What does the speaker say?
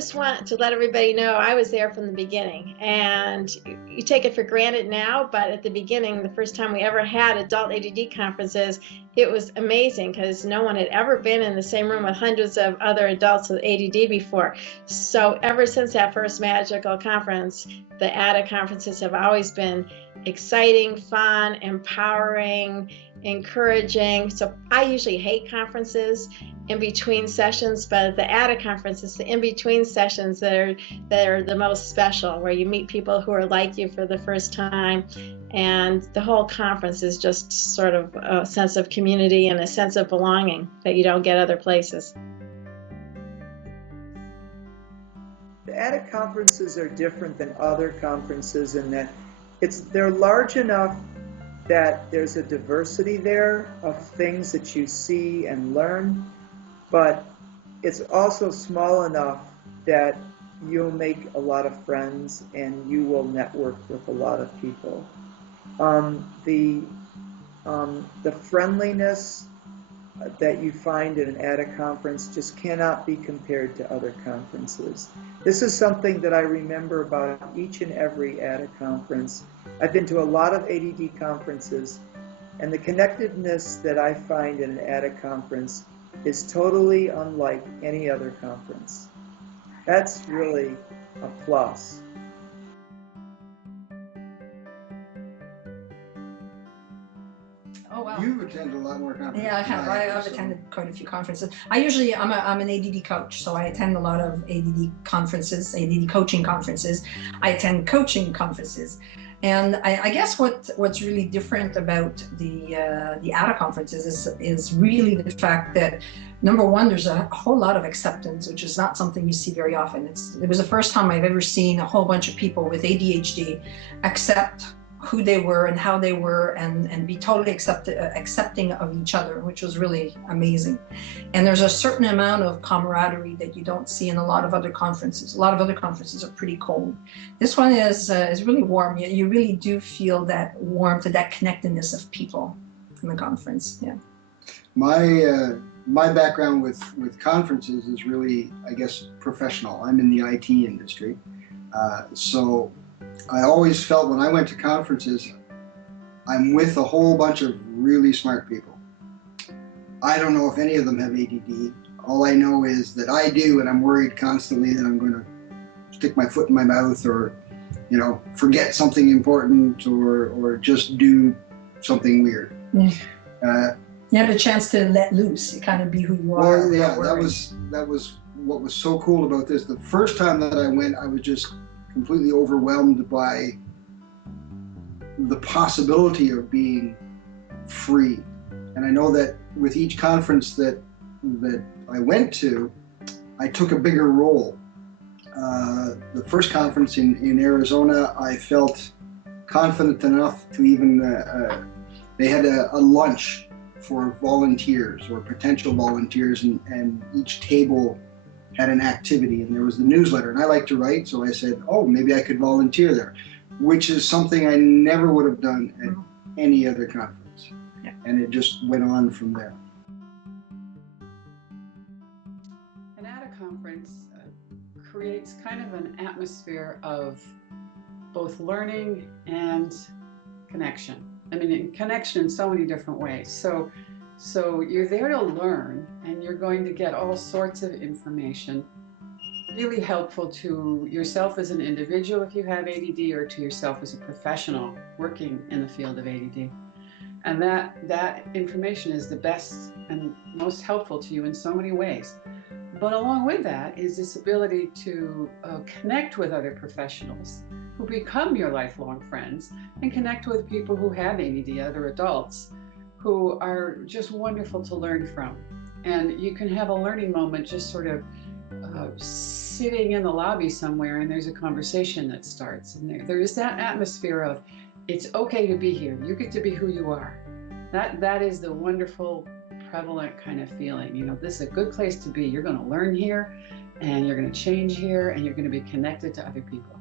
just want to let everybody know I was there from the beginning, and you take it for granted now, but at the beginning, the first time we ever had adult ADD conferences, it was amazing because no one had ever been in the same room with hundreds of other adults with ADD before. So ever since that first magical conference, the ADDA conferences have always been exciting, fun, empowering, encouraging. So I usually hate conferences in between sessions, but the ADDA conference is the in-between sessions that are the most special, where you meet people who are like you for the first time, and the whole conference is just sort of a sense of community and a sense of belonging that you don't get other places. The ADDA conferences are different than other conferences in that they're large enough that there's a diversity there of things that you see and learn, but it's also small enough that you'll make a lot of friends and you will network with a lot of people. The friendliness that you find at an ADDA conference just cannot be compared to other conferences. This is something that I remember about each and every ADDA conference. I've been to a lot of ADD conferences, and the connectedness that I find in an ADDA conference is totally unlike any other conference. That's really a plus. Oh, wow. You've attended a lot more conferences. Yeah, I have. I've attended quite a few conferences. I'm an ADD coach, so I attend a lot of ADD conferences, ADD coaching conferences. I attend coaching conferences. And I guess what's really different about the ADDA conferences is really the fact that, number one, there's a whole lot of acceptance, which is not something you see very often. It was the first time I've ever seen a whole bunch of people with ADHD accept who they were and how they were, and be totally accepting of each other, which was really amazing. And there's a certain amount of camaraderie that you don't see in a lot of other conferences. A lot of other conferences are pretty cold. This one is really warm. You really do feel that warmth, that connectedness of people in the conference. Yeah. My background with conferences is really, I guess, professional. I'm in the IT industry, so I always felt when I went to conferences, I'm with a whole bunch of really smart people. I don't know if any of them have ADD. All I know is that I do, and I'm worried constantly that I'm going to stick my foot in my mouth, or, forget something important, or just do something weird. Yeah. You had a chance to let loose, you kind of be who you are. Well, yeah, that was what was so cool about this. The first time that I went, I was just completely overwhelmed by the possibility of being free. And I know that with each conference that I went to, I took a bigger role. The first conference in Arizona, I felt confident enough to even, they had a lunch for volunteers or potential volunteers, and each table had an activity, and there was the newsletter, and I like to write, so I said, oh, maybe I could volunteer there, which is something I never would have done at any other conference. Yeah. And it just went on from there. An ADDA conference creates kind of an atmosphere of both learning and connection. I mean, connection in so many different ways. So you're there to learn, and you're going to get all sorts of information, really helpful to yourself as an individual if you have ADD, or to yourself as a professional working in the field of ADD. And that information is the best and most helpful to you in so many ways. But along with that is this ability to connect with other professionals who become your lifelong friends, and connect with people who have ADD, other adults, who are just wonderful to learn from. And you can have a learning moment just sort of sitting in the lobby somewhere, and there's a conversation that starts. And there is that atmosphere of, it's okay to be here. You get to be who you are. That is the wonderful, prevalent kind of feeling. This is a good place to be. You're going to learn here, and you're going to change here, and you're going to be connected to other people.